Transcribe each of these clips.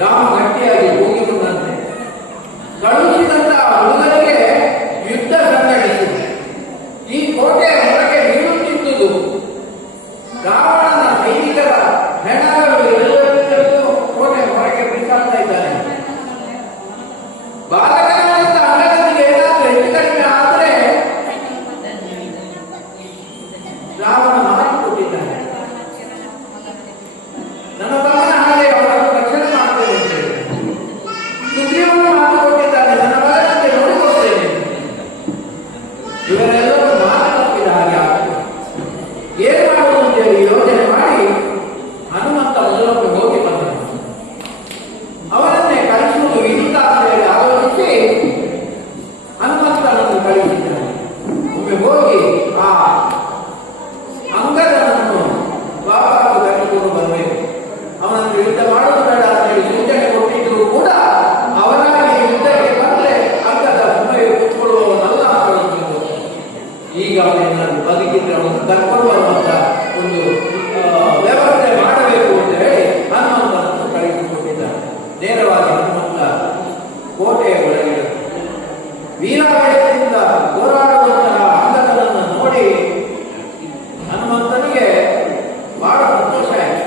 ರಾಮ ಗಟ್ಟಿಯಾಗಿ ಹೋಗಿರುವಂತೆ ಕಳುಹಿಸಿದಂತ ಹುಡುಗರಿಗೆ ಯುದ್ಧ ಸಂಘಟಿಸಿದೆ. ಈ ಕೋಟೆಯ ಹೊರಗೆ ಬೀಳುತ್ತಿದ್ದುದು ರಾವಣನ ಸೈನಿಕರ ಹೆಣಗಳು ಎಲ್ಲರಿಗೂ ಕೋಟೆ ಹೊರಗೆ ಬಿಸಾಡ್ತಾ ಇದ್ದಾನೆ. ಬಾಲಕನಾದಂತ ಅಂಗನಿಗೆ ಏನಾದ್ರೂ ಹೆಚ್ಚು ಕಡಿಮೆ ಆದರೆ ರಾವಣ ಮಾತು ಕೊಟ್ಟಿದ್ದಾನೆ, ನನ್ನ ಮಗನ ಹಾಗೆ ಅವರನ್ನು ರಕ್ಷಣೆ ಮಾಡ್ತೇನೆ ಅಂತ ಹೇಳಿ. ಸುಗ್ರೀವನ ಮಾತು ಕೊಟ್ಟಿದ್ದಾನೆ, ನನ್ನ ಮಗನಂತೆ ನೋಡಿಕೊಳ್ತೇನೆ. ಇವರೆಲ್ಲರೂ ಮಾತು ತಪ್ಪಿದ ಹಾಗೆ ಆಗ್ತದೆ. ಏನ್ ಮಾಡುವುದು ಅಂತೇಳಿ ಯೋಚನೆ ಮಾಡಿ ಹನುಮಂತ ಮೊದಲೊಮ್ಮೆ ಹೋಗಿ ಬಂದ. ಅವರನ್ನೇ ಕಳಿಸುವುದು ವಿಹಿತ ಅಂತ ಹೇಳಿ ಆಲೋಚಿಸಿ ಹನುಮಂತನನ್ನು ಕಳಿಸಿದ್ದಾನೆ. ಒಮ್ಮೆ ಹೋಗಿ ಆ ಅಂಗದನನ್ನು ವಾಪಸ್ ಕರೆದುಕೊಂಡು ಬರಬೇಕು, ಅವನನ್ನು ಯುದ್ಧ ಮಾಡುವುದು ಬೇಡ ಅಂತ ಹೇಳಿ ಸೂಚನೆ ಕೊಟ್ಟಿದ್ರು ಕೂಡ ಅವನಾಗಿ ಯುದ್ಧಕ್ಕೆ ಬಂದ್ರೆ ಅಂಗದ ಸುಮ್ಮನೆ ಕೂತ್ಕೊಳ್ಳುವವನಲ್ಲ ಅಂತ. ಈಗ ಅವನನ್ನು ಬದುಕಿದ್ರೆ ಅವನು ಕರ್ಕೊಂಡು ಬರುವಂತ ಒಂದು ವ್ಯವಸ್ಥೆ ಮಾಡಬೇಕು ಅಂತ ಹೇಳಿ ಹನುಮಂತನನ್ನು ಕಳಿಸಿಕೊಟ್ಟಿದ್ದಾನೆ. ನೇರವಾಗಿ ಹನುಮಂತ ಕೋಟೆಯ ಒಳಗೆ ವೀರಾವೇಶದಿಂದ ಹೋರಾಡುವಂತಹ ಅಂಗದನನ್ನು ನೋಡಿ ಹನುಮಂತನಿಗೆ ಬಹಳ ಸಂತೋಷ ಆಯಿತು.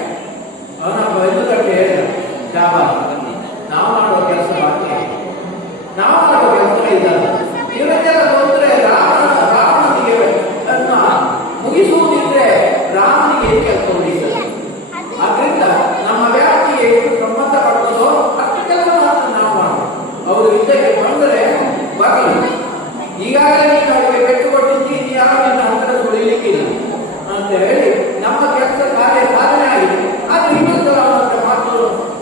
ಅವನ ಎದುರುಗಟ್ಟೆ ಹೇಳಿದ, ಶಾಬ, ನಾವು ಮಾಡುವ ಕೆಲಸ ಬಾಕಿ, ನಾವು ಮಾಡುವ ಕೆಲಸ ಇದ್ದಾರೆ. ಇವತ್ತೆಲ್ಲ ಬಂದ್ರೆ ರಾವಣನಿಗೆ ಅದನ್ನ ಮುಗಿಸುವುದಿದ್ರೆ ರಾಮನಿಗೆ ಏನು ಕೆಲಸ ಉಳಿಯುತ್ತದೆ. ಆದ್ರಿಂದ ನಮ್ಮ ವ್ಯಾಪ್ತಿಗೆ ಎಷ್ಟು ಸಂಬಂಧಪಟ್ಟದೋ ಅಷ್ಟು ಕೆಲಸ ಮಾತ್ರ ನಾವು ಮಾಡೋದು. ಅವರು ಯುದ್ಧಕ್ಕೆ ಬಂದರೆ ಬಾಕಿ. ಈಗಾಗಲೇ ನೀನು ಅವರಿಗೆ ಪೆಟ್ಟು ಕೊಟ್ಟಿದ್ದೀನಿ, ಯಾರಿಂದ ಅಂತರ ಸುಳಿಲಿಕ್ಕಿಲ್ಲ ಅಂತ ಹೇಳಿ ನಮ್ಮ ಕೆಲಸ ಕಾರ್ಯ ಸಾಧನೆ ಆಗಿದೆ. ಆದ್ರೆ ಇನ್ನೊಂದು ಅವರ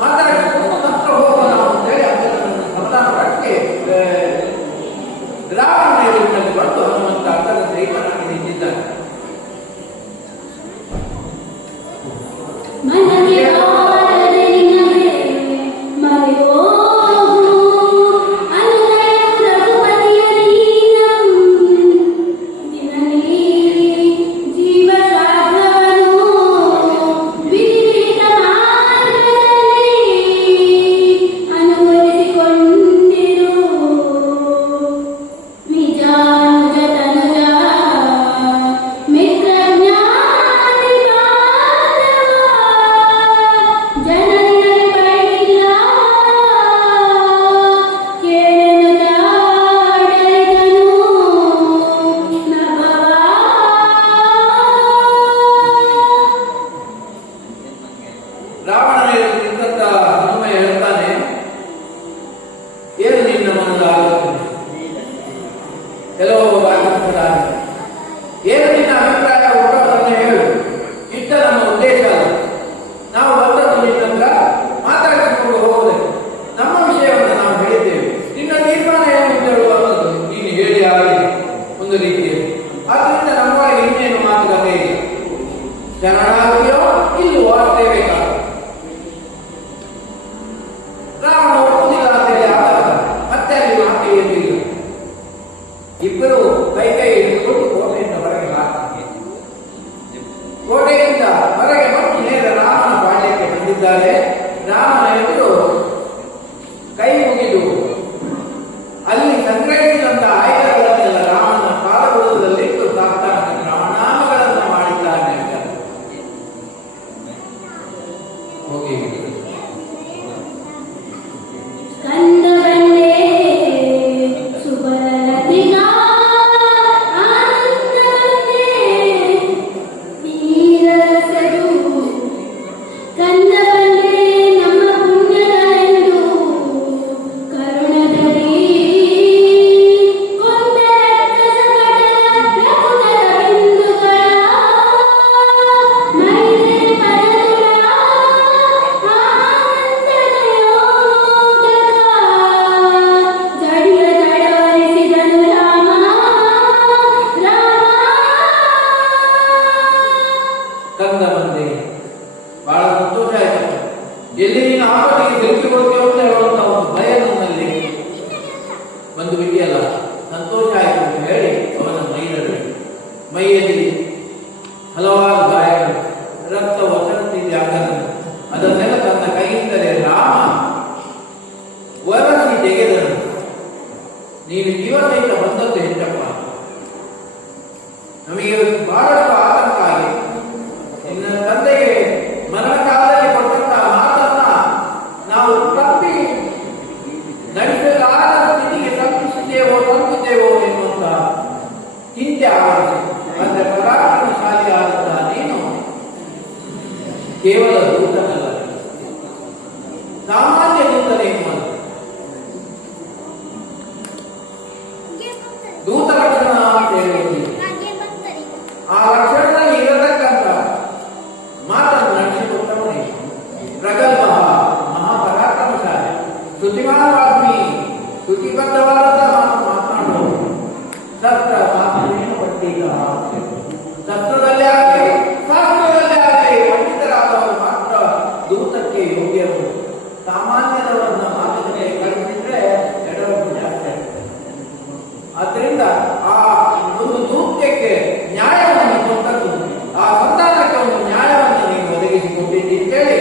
ಮಾತಾಡಿಕೊಂಡು ನಂತರ ಹೋಗೋಣ ಅಂತ ಹೇಳಿ ಅದನ್ನು ಸಮಾಧಾನ ಪಟ್ಟು ರಾವಣನ ಎದುರಿನಲ್ಲಿ ಬಂದು ಹನುಮಂತ ಅರ್ಥದ ಸಹಿತನಾಗಿ ನಿಂತಿದ್ದಾನೆ. ಇಬ್ಬರು ಕೈ ಹಿಡಿದುಕೊಂಡು ಕೋಟೆಯಿಂದ ಹೊರಗೆ ಹಾಕಿ ಕೋಟೆಯಿಂದ ಹೊರಗೆ ಬಂದು ನೇರ ರಾಮನ ಪಾಳ್ಯಕ್ಕೆ ಬಂದಿದ್ದಾರೆ. ರಾಮನ ಎದುರು ಕೈ ಮುಗಿದು ಅಲ್ಲಿ ಸಂಗ್ರಹಿಸಿದಂತ ಆಯುಧಗಳನ್ನೆಲ್ಲ ರಾಮನ ಪಾದಗಳಲ್ಲಿಟ್ಟು ರಾಮನಾಮಗಳನ್ನು ಮಾಡಿದ್ದಾನೆ ಅಂತ ಹೋಗಿ ಒಂದು ವಿಧಿಯಲ್ಲ ಸಂತೋಷ ಆಯಿತು ಅಂತ ಹೇಳಿ ಅವನ ಮೈಯಲ್ಲಿ ಹಲವಾರು ಗಾಯಗಳು, ರಕ್ತ ಒತ್ತಡುತ್ತಿದ್ದ ಅದನ್ನೆಲ್ಲ ತನ್ನ ಕೈಯಿಂದಲೇ ರಾಮ ಸಾಮಾನ್ಯ ದೂತನೇನು ಅಂತ. ದೂತ ಲಕ್ಷಣ ಅಂತ ಹೇಳಿ ಆ ಲಕ್ಷಣದಲ್ಲಿ ಇರತಕ್ಕಂಥ ಮಾತನ್ನು ನಡೆಸಿಕೊಟ್ಟವನೇ ಪ್ರಗಲ್ಭ ಮಹಾಪರಾಕ್ರಮಶಾಲಿ ಶ್ರುತಿಮಾನವಾಗ್ಮಿ ಶ್ರುತಿಬದ್ಧವಾದಂತಹ ಮಾತು ಮಾತನಾಡುವವರು. ಶಸ್ತ್ರ ಶಾಸ್ತ್ರೇಣ ಪಂಡಿತ, ಶಸ್ತ್ರದಲ್ಲೇ ಆಗಲಿ ಶಾಸ್ತ್ರದಲ್ಲೇ ಆಗಲಿ ಪಂಡಿತರಾದವರು ಮಾತ್ರ ದೂತಕ್ಕೆ ಯೋಗ್ಯರು. ಸಾಮಾನ್ಯದವರನ್ನ ಮಾತುಕತೆ ಕಲಿಸಿದ್ರೆ ಎಡವಟ್ಟು ಜಾಸ್ತಿ ಆಗ್ತದೆ. ಆದ್ದರಿಂದ ಆ ಒಂದು ದೂತ್ಯಕ್ಕೆ ನ್ಯಾಯವನ್ನು ಕೊಟ್ಟದ್ದು, ಆ ಸಂತಾನಕ್ಕೆ ಒಂದು ನ್ಯಾಯವನ್ನು ನೀವು ಒದಗಿಸಿಕೊಟ್ಟಿದ್ದೀರಿ ಅಂತೇಳಿ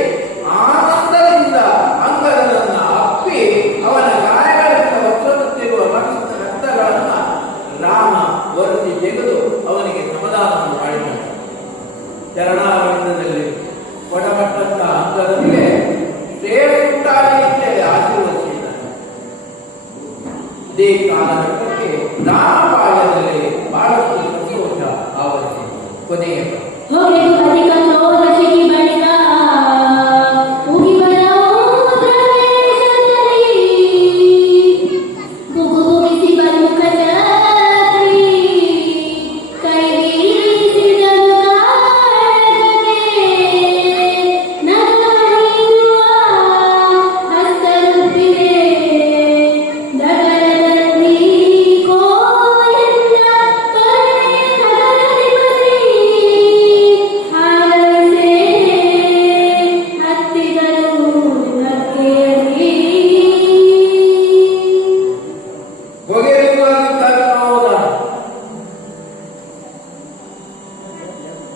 ಆನಂದದಿಂದ ಅಂಗದನ್ನ ಅಪ್ಪಿ ಅವನ ಗಾಯಗಳಿಂದ ಒತ್ತಡುತ್ತಿರುವ ರಕ್ತಗಳನ್ನ ರಾಮ ಒರೆಸಿ ತೆಗೆದು ಅವನಿಗೆ ಸಮಾಧಾನವನ್ನು ಮಾಡಿದ್ದಾನೆ. ಚರಣಾರವಿಂದದಲ್ಲಿ ಒಡಪಟ್ಟಂತಹ ಅಂಗದನಿಗೆ ಶ್ರೇಷ್ಠಾಗಿ ಆಶೀರ್ವದಿಸಿದ್ದಾನೆ. ಇದೇ ಕಾಲಘಟ್ಟಕ್ಕೆ ರಾಮಪಾಳ್ಯದಲ್ಲಿ ಬಹಳಷ್ಟು ಸಂತೋಷ ಆವರಿಸಿ ಕೊನೆಯ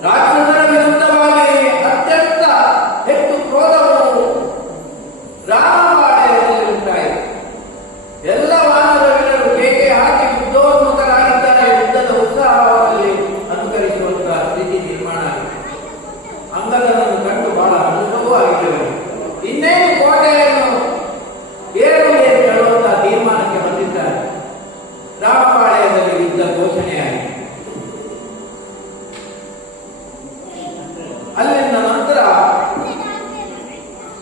ರಾಕ್ಷಸರ ವಿರುದ್ಧವಾಗಿ ಅತ್ಯಂತ ಹೆಚ್ಚು ಕ್ರೋಧವು ರಾಮಪಾಳ್ಯದಲ್ಲಿ ಉಂಟಾಯಿತು. ಎಲ್ಲ ವಾನರ ವೀರರು ಕೇಕೆ ಹಾಕಿ ಯುದ್ಧೋನ್ಮುಖರಾಗಿದ್ದಾರೆ. ಯುದ್ಧದ ಉತ್ಸಾಹದಲ್ಲಿ ಅನುಕರಿಸುವಂತಹ ಸ್ಥಿತಿ ನಿರ್ಮಾಣ ಆಗಿದೆ. ಅಂಗದನ್ನು ಕಂಡು ಬಹಳ ಅನುಭವವೂ ಆಗಿದೆ. ಇನ್ನೇನು ಕೋಟೆಯನ್ನು ಏರುವುದೇ ಅಂತ ಹೇಳುವಂತಹ ತೀರ್ಮಾನಕ್ಕೆ ಬಂದಿದ್ದಾರೆ. ರಾಮಪಾಳ್ಯದಲ್ಲಿ ಯುದ್ಧ ಘೋಷಣೆಯಾಗಿದೆ. ಅಲ್ಲಿಂದ ನಂತರ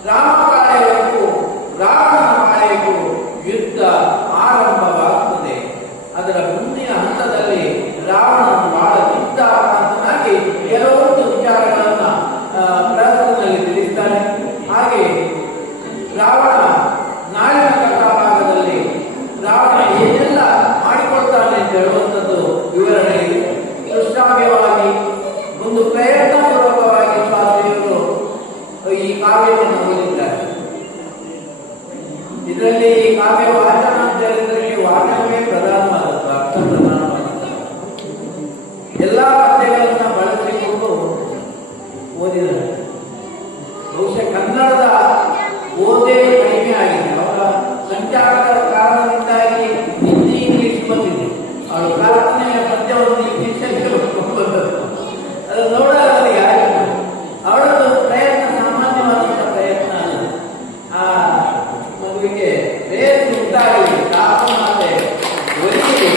ರಾಮಪಾಳ್ಯಕ್ಕೂ ರಾವಣನ ಪಾಳ್ಯಕ್ಕೂ ಯುದ್ಧ ಆರಂಭವಾಗುತ್ತದೆ. ಅದರ ಮುಂದಿನ ಹಂತದಲ್ಲಿ ರಾವಣನು ಬಹಳ ಯುದ್ಧಾಕಾಂತನಾಗಿ ಕೆಲವೊಂದು ವಿಚಾರಗಳನ್ನ ಪ್ರಹಸನದಲ್ಲಿ ತಿಳಿಸ್ತಾನೆ. ಹಾಗೆ ರಾವಣ ನಾಳಿನ ಕಥಾಭಾಗದಲ್ಲಿ ರಾವಣ ಏನೆಲ್ಲ ಮಾಡಿಕೊಳ್ತಾನೆ ಅಂತ ಹೇಳುವಂಥದ್ದು ವಿವರಣೆ ಇದೆ. ದೃಶ್ಯಾವ್ಯವಾಗಿ ಒಂದು ಪ್ರಯತ್ನ ಪೂರ್ವಕವಾಗಿ ಶಾಸ್ತ್ರಿಯವರು ಈ ಕಾವ್ಯವನ್ನು ಓದಿದ್ದಾರೆ. ಇದರಲ್ಲಿ ಈ ಕಾವ್ಯ ವಾಚನ ಅಂತ ಹೇಳಿದ್ರೆ ವಾಚನವೇ ಪ್ರಧಾನವಾದದ್ದು, ಅರ್ಥ ಪ್ರಧಾನವಾದದ್ದು. ಎಲ್ಲಾ ಪದ್ಯಗಳನ್ನ ಬಳಸಿಕೊಂಡು ಓದಿದ್ದಾರೆ. ಬಹುಶಃ ಕನ್ನಡದ ಓದೇ ಕಡಿಮೆ ಆಗಿದೆ. ಅವರ ಸಂಚಾರದ ಕಾರಣದಿಂದಾಗಿ ಹಿಂದಿ ಇಂಗ್ಲಿಷ್ ಬಂದಿದೆ. ಅವರ ಪ್ರಾರ್ಥನೆಯ ಪದ್ಯವನ್ನು ಇಂಗ್ಲಿಷಲ್ಲಿ ಬಂದದ್ದು ಅದು ನೋಡೋದ್ರಲ್ಲಿ ಯಾರಿಗೂ ಅವಳದ್ದು ಪ್ರಯತ್ನ ಸಾಮಾನ್ಯವಾದಂತಹ ಪ್ರಯತ್ನ ಅಲ್ಲ. ಆ ಮಗುವಿಗೆ ರೇಸ್ ಉಂಟಾಗಿ ತಾಪಮಾತೆ ಒಲಿಗೆ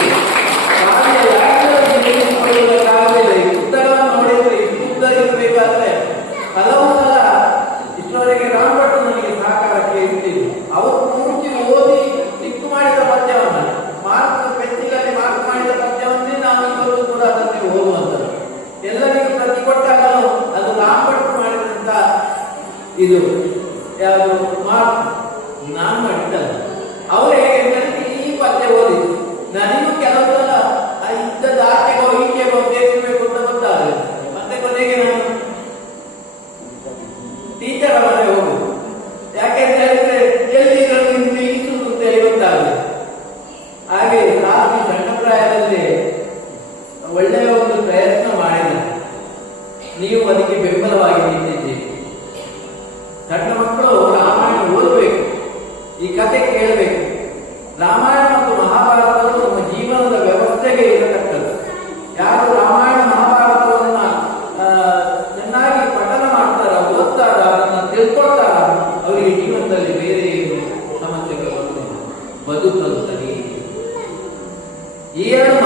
ಕಾವ್ಯ ಯಾರಿಗೊಳ್ಳುವುದಕ್ಕಾಗಲಿಲ್ಲ. ಈ ಪುಸ್ತಕವನ್ನು ನೋಡಿದ್ರೆ ಇಷ್ಟು ಉದ್ದ ಇರಬೇಕಾದ್ರೆ ಹಲವು ಸಲ ಇಷ್ಟವರೆಗೆ ರಾಮಭಟ್ರು ನನಗೆ ಸಹಕಾರಕ್ಕೆ ಇರ್ತಿದ್ರು. ಅವರು ಪೂರ್ತಿ ಓದಿ ಸಿಕ್ಕು ಮಾಡಿದ ಪದ್ಯವನ್ನ ಮಾರ್ಕ್ ಪೆನ್ಸಿಲಲ್ಲಿ ಮಾರ್ಕ್ ಮಾಡಿದ ಪದ್ಯವನ್ನೇ ನಾವು ಇವತ್ತು ಕೂಡ ಅದಕ್ಕೆ ಓದುವಂಥದ್ದು. ಎಲ್ಲರಿಗೂ ಪ್ರತಿ ಕೊಟ್ಟಾಗಲೂ ಅದು ರಾಮಭಟ್ರು ಮಾಡಿದಂತ ಇದು ಯಾವುದು ಮಾರ್ಕ್ ನಾನು ಮಾಡಿದ್ದಲ್ಲ. ಅವರು ಹೇಗೆ ಈ ಪದ್ಯ ಓದಿದ್ದು ನನಗೂ ಕೆಲವು ಸಲ ಇದ್ದದ ಆಚೆಗೋ ಈಚೆಗೋ ಸೇರಿಸಬೇಕು ಅಂತ ಗೊತ್ತಾಗಲ್ಲ. ಮತ್ತೆ ಕೊನೆಗೆ ನಾನು ಟೀಚರ್ ಅವರೇ ಹೋಗುದು. ಯಾಕೆಂತ ಹೇಳಿದ್ರೆ ಎಲ್ಲಿ ನಿಲ್ಲಿಸುವುದು ಅಂತ ಹೇಳಿ ಗೊತ್ತಾಗಲ್ಲ. ಹಾಗೆ ನಾನು ಸಣ್ಣ ಪ್ರಾಯದಲ್ಲಿ ಒಳ್ಳೆಯ ಒಂದು ಪ್ರಯತ್ನ ಮಾಡಿದ, ನೀವು ಅದಕ್ಕೆ ಬೆಂಬಲವಾಗಿ ನಿಂತಿದ್ದೀರಿ. ಸಣ್ಣ ಮಕ್ಕಳು ರಾಮಾಯಣ ಓದಬೇಕು, ಈ ಕತೆ ಕೇಳಬೇಕು. ರಾಮಾಯಣ ಮತ್ತು ಮಹಾಭಾರತವು ನಮ್ಮ ಜೀವನದ ವ್ಯವಸ್ಥೆಗೆ ಇರತಕ್ಕದ್ದು. ಯಾರು ರಾಮಾಯಣ ಮಹಾಭಾರತವನ್ನ ಚೆನ್ನಾಗಿ ಪಠನ ಮಾಡ್ತಾರ, ಓದ್ತಾರ, ಅದನ್ನ ತಿಳ್ಕೊಳ್ತಾರ, ಅವರಿಗೆ ಜೀವನದಲ್ಲಿ ಬೇರೆ ಸಮಸ್ಯೆಗಳು ಬದುಕಲು ಸರಿ. ಈ ಎರಡು